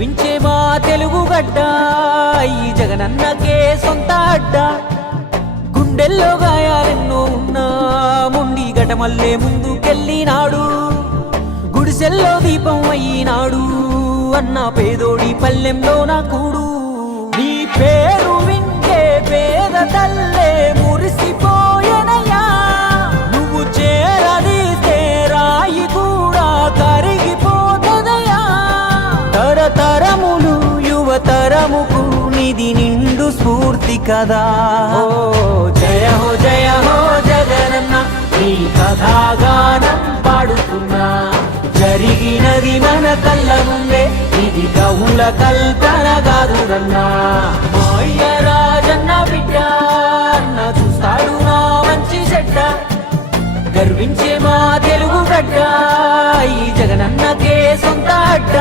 గర్వించే మా తెలుగు గడ్డ ఈ జగనన్నకే సొంత అడ్డ గుండెల్లో గాయాలెన్నో ఉన్నా ముండి గటమల్లే ముందుకెళ్ళినాడు గుడిసెల్లో దీపం అయినాడు అన్న పేదోడి పల్లెంలో నా కూడు నీ పేరు వింటే పేద తల్లే మురిసిపోయెనయ్యా నువ్వు చేరదీస్తే రాయి కూడా కరిగిపోతదయ్యా తరతరములు యువతరముకు నిధి నిండు స్ఫూర్తి కదా ఓ జయ హో జగనన్న నీ కథాగానం పాడుతున్నా జరిగినది మన కళ్ళ ముందే ఇది కవుల కల్పన కాదురన్నా మాయ రాజన్న బిడ్డ అన్న చూస్తాడు నా మంచి చెడ్డ గర్వించే మా తెలుగు గడ్డ ఈ జగనన్నకే సొంత అడ్డ